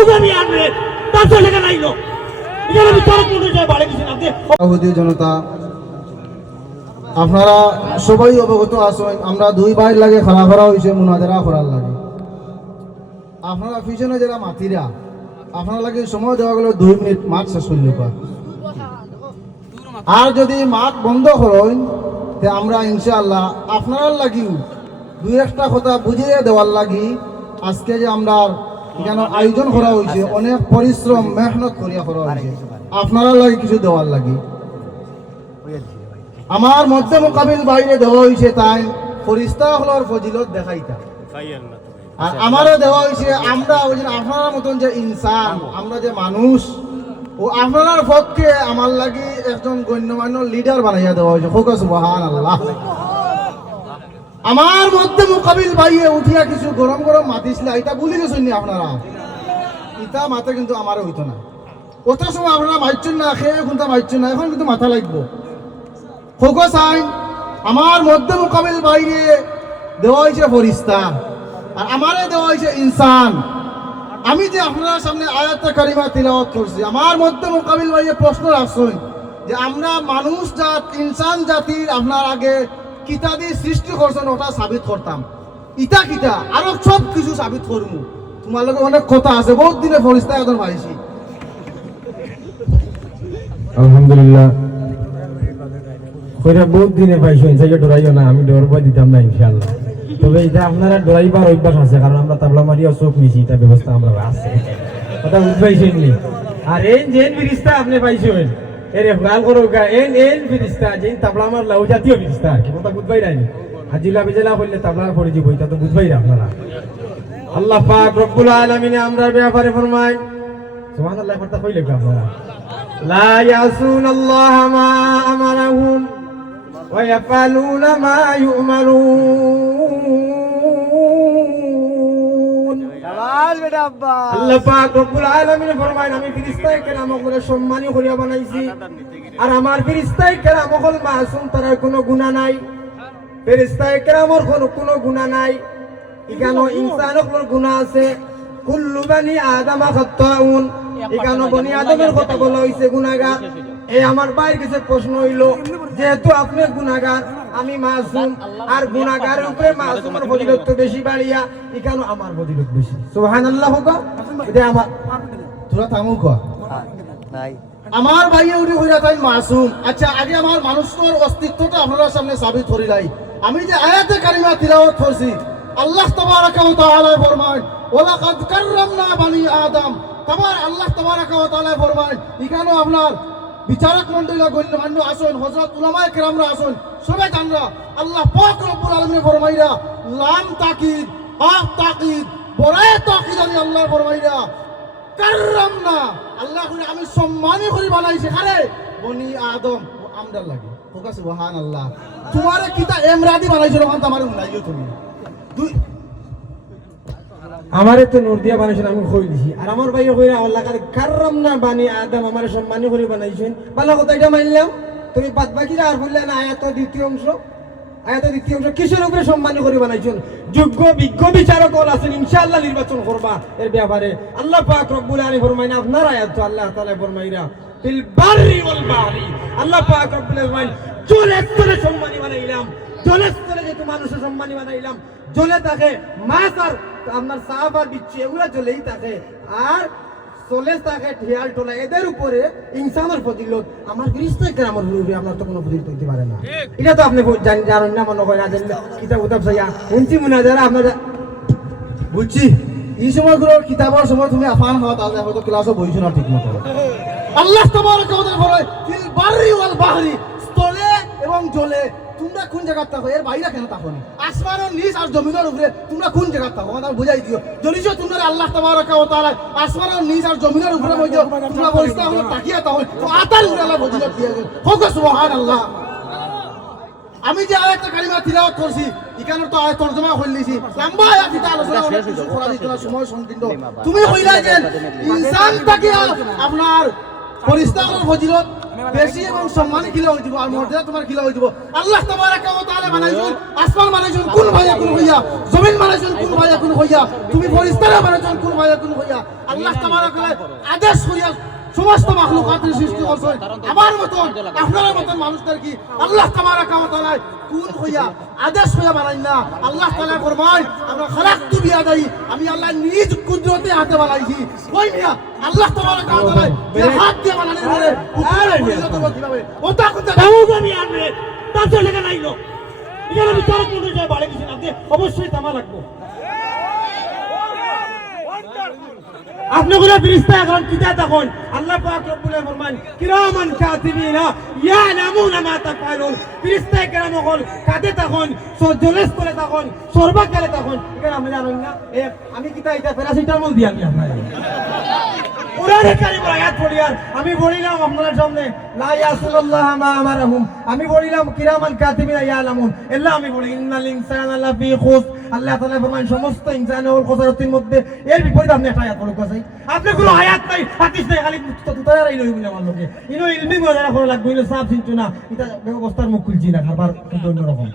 মৌজামি আনবে 10 টাকা নাই লো এখানে বিচারক মন্ডলী বাড়ি গেছেন আপনি সহযোগী জনতা আপনারা সবাই অবগত আছেন আমরা দুই ভাই লাগে খাড়া করা হয়েছে মুনাজারা করার লাগে আপনারা পিছনে যারা মাতিরা আপনার লাগে সময় দেওয়া গেল 2 মিনিট মাঠ শেষ করল আর যদি মাঠ বন্ধ করেন তে আমরা ইনশাআল্লাহ আপনার লাগিও দুই একটা কথা বুঝিয়ে দেওয়ার লাগি আজকে যে আমরা এখানে আয়োজন করা হয়েছে অনেক পরিশ্রম মেহনত করিয়া করা হয়েছে আপনারা লাগে কিছু দেওয়ার লাগি আমার মধ্যে মোকাবিল বাইরে দেওয়া হয়েছে তাই ফরিস্তা হলার ফজিলত দেখাইতা আর আমারও দেওয়া হয়েছে আমরা ওই যে আপনার মতন যে ইনসান আমরা যে মানুষ ও আপনার পক্ষে আমার লাগি একজন গণ্যমান্য লিডার বানাইয়া দেওয়া হয়েছে হোক সুবহানাল্লাহ আমার মধ্যে মোকাবিল বাইয়ে উঠিয়া কিছু গরম গরম মাতিছিল এটা ভুলে গেছেন নি আপনারা ইটা মাথা কিন্তু আমারও হইতো না কত সময় আপনারা মাইছেন না খেয়ে কিন্তু মাইছেন না এখন কিন্তু মাথা লাগবো ফোকাস আইন আমার মধ্যে মোকাবিল বাইরে দেওয়া হয়েছে ফরিস্তা আর আমারে দেওয়া হয়েছে ইনসান আমি যে আপনার সামনে আয়াত কারিমা তিলাওয়াত করছি আমার মধ্যে মোকাবিল বাইরে প্রশ্ন রাখছেন যে আমরা মানুষ জাত ইনসান জাতির আপনার আগে কিতা দিয়ে সৃষ্টি করছেন ওটা সাবিত করতাম ইটা কিতা আরো সব কিছু সাবিত করবো তোমার লোক অনেক কথা আছে বহুত দিনে ফরিস্তা এখন পাইছি আলহামদুলিল্লাহ কইরা বহুত দিনে পাইছেন সেই ডরাইও না আমি ডর ভয় দিতাম না ইনশাআল্লাহ তবে এটা আপনারা ডরাইবার অভ্যাস আছে কারণ আমরা তাবলা মারিয়া চোখ নিছি এটা ব্যবস্থা আমরা আছে কথা বুঝবাইছেন নি আর এই জেন ফিরিস্তা আপনি পাইছেন এরে গাল করো গা এন ফিরিস্তা যেন তাবলা মার লাউ জাতীয় ফিরিস্তা কি কথা বুঝবাই নাই আজিলা বিজলা বললে তাবলা পড়ে যাব এটা তো বুঝবাই না আপনারা আল্লাহ পাক রব্বুল আলামিন আমরা ব্যাপারে ফরমায় সুবহানাল্লাহ কথা কইলে আপনারা লা ইয়াসুনাল্লাহ মা আমারহুম ওয়া ইয়াফালুনা মা ইউমারুন আল্লাহ পাক রব্বুল আলামিন ফরমায় আমি ফেরেশতায়ে কেরামকে সম্মানী করিয়া বানাইছি আর আমার ফেরেশতায়ে কেরামকল মাসুম তারা কোনো গুনাহ নাই ফেরেশতায়ে কেরামর কোনো গুনাহ নাই ইকানো ইনসানকল গুনাহ আছে কুল্লু বানি আদম খাত্তাউন ইকানো বনি আদমের কথা বলা হইছে গুনাহগার এই আমার ভাইয়ের কাছে প্রশ্ন হইল যেহেতু আপনি গুনাহগার আমি মাসুম আর গুনাহগারের উপরে মাসুমের ফজিলত তো বেশি বাড়িয়া ইকানো আমার ফজিলত বেশি সুবহানাল্লাহ হোক এটা আমার তোরা থামু কো নাই আমার ভাইয়ে উঠে হইরা তাই মাসুম আচ্ছা আগে আমার মানুষের অস্তিত্বটা আপনাদের সামনে সাবিত করিলাই আমি যে আয়াতে কারিমা তিলাওয়াত করছি আল্লাহ তাবারাকা ওয়া তাআলা ফরমায় ওয়ালাকাদ কাররামনা বানি আদম তাবার আল্লাহ তাবারাকা ওয়া তাআলা ফরমায় এখানে আপনার বিচারক মণ্ডলীরা গণ্যমান্য আসুন হযরত উলামায়ে কেরামরা আসুন সবাই জানরা আল্লাহ পাক রব্বুল আলামিন ফরমাইরা লাম তাকিদ আহ তাকিদ বড়ায়ে তাকিদ আমি আল্লাহ ফরমাইরা কাররামনা আল্লাহ কই আমি সম্মানী করে বানাইছি আরে বনি আদম ও আমরার লাগে ফোকাস সুবহানাল্লাহ তোমারে কিতা এমরাদি বানাইছিল ওখান আমারে উনাইও তুমি দুই আমারে তো নূর দিয়া বানাইছেন আমি কই দিছি আর আমার ভাইও কইরা আল্লাহ কাররামনা বানি আদম আমারে সম্মানী করে বানাইছেন ভালো কথা এটা মানলাম তুমি বাদ বাকিরা আর বললে না আয়াত দ্বিতীয় অংশ কিসের উপরে সম্মানী করে বানাইছেন যোগ্য বিজ্ঞ বিচারক হল আছেন ইনশাআল্লাহ নির্বাচন করবা এর ব্যাপারে আল্লাহ পাক রব্বুল আলামিন ফরমাইনা আপনার আয়াত তো আল্লাহ তাআলা ফরমাইরা ফিল বাররি ওয়াল বাহরি আল্লাহ পাক রব্বুল আলামিন জলে স্তরে সম্মানী বানাইলাম জলে স্তরে যেহেতু মানুষের সম্মানী বানাইলাম জলে থাকে মাছ আর আপনার সাপ আর বিচ্ছু এগুলা জলেই থাকে আর চলে থাকে ঢিয়াল টোলা এদের উপরে ইনসানের ফজিলত আমার ফেরেশতায়ে কেরামের উপরে আপনার তো কোনো ফজিলত হইতে পারে না এটা তো আপনি জানেন না মনে করেন আজ কিতাব উতাব সাইয়া উনতি মুনাজারা আপনারা বুঝছি এই সময় গুলো কিতাবের সময় তুমি আফান হওয়া তাহলে হয়তো ক্লাসও বইছো না ঠিক মতো আল্লাহ তাবারাকা ওয়া তাআলা বলে ফিল বাররি ওয়াল বাহরি স্থলে এবং জলে তোমরা কোন জায়গা থাকো এর বাইরে কেন থাকো নি আসমানের নিচ আর জমিনের উপরে তোমরা কোন জায়গা থাকো আমি বুঝাই দিও যদি তোমরা আল্লাহ তাবারাকা ওয়া তাআলা আসমানের নিচ আর জমিনের উপরে বইছো তোমরা বলছো আমরা তাকিয়া তাহলে তো আতার উপরে আল্লাহ ফজিলত দিয়ে গেল হোক সুবহানাল্লাহ আমি যে আয়াত কালিমা তিলাওয়াত করছি এখানে তো আয়াত তরজমা করে নিয়েছি লম্বা আয়াত এটা আলোচনা করা দিত না সময় সংকীর্ণ তুমি কইলা যে ইনসান তাকে আপনার ফেরেশতার ফজিলত বেশি এবং সম্মানী খিলা হয়ে যাব আর মর্যাদা তোমার খিলা হয়ে যাব আল্লাহ তাবারাকা ওয়া তাআলা বানাইছেন আসমান বানাইছেন কোন ভাইয়া কোন হইয়া জমিন বানাইছেন কোন ভাইয়া কোন হইয়া তুমি ফেরেশতারা বানাইছেন কোন ভাইয়া কোন হইয়া আল্লাহ তাবারাকা আদেশ করিয়া সমস্ত মাখলুকাতের সৃষ্টি করছেন আমার মতন আপনার মতন মানুষদের কি আল্লাহ তাবারাকা ওয়া তাআলা কোন হইয়া আদেশ হইয়া বানাইন না আল্লাহ তাআলা ফরমায় আমরা খালাকতু বিয়াদাই আমি আল্লাহ নিজ কুদরতে হাতে বানাইছি কই মিয়া আল্লাহ তাবারাকা ওয়া তাআলা যে হাত দিয়ে বানালেন কিভাবে ওটা কোথা তামুক আমি আনবে তার লেখা নাই নো এখানে বিচারক মন্ডলী সাহেব বাড়ি গেছেন আপনি অবশ্যই তামা লাগবো আপনি গুলো ফেরেশতা এখন কিতা তখন আল্লাহ পাক রব্বুল ফরমান কিরামান কাতিবিনা ইয়ালামুনা মা তাফআলুন ফেরেশতা কেরাম হল কাতে তখন জলেস করে তখন সরবা করে তখন এখানে আমরা জানেন না আমি কিতা এটা প্যারাসিটামল দিয়া আমি আপনাদের কোরআনের কারিমের আয়াত পড়ি আর আমি বলিলাম আপনাদের সামনে লা ইয়াসুল্লাহ মা আমারহুম আমি বলিলাম কিরামান কাতিবিনা ইয়ালামুন এল্লা আমি বলি ইন্নাল ইনসানা লাফি খুস আল্লাহ তাআলা ফরমান সমস্ত ইনসান হল খসরাতির মধ্যে এর বিপরীতে আপনি একটা আয়াত পড়ুন কাছে আপনি কোনো আয়াত নাই হাদিস নাই খালি তুতারাই লই বলে আমার লোকে ইনো ইলমি মজারা করা লাগবে ইনো সাফ চিন্তু না এটা ব্যবস্থার মুখ খুলছি না খাবার অন্য রকম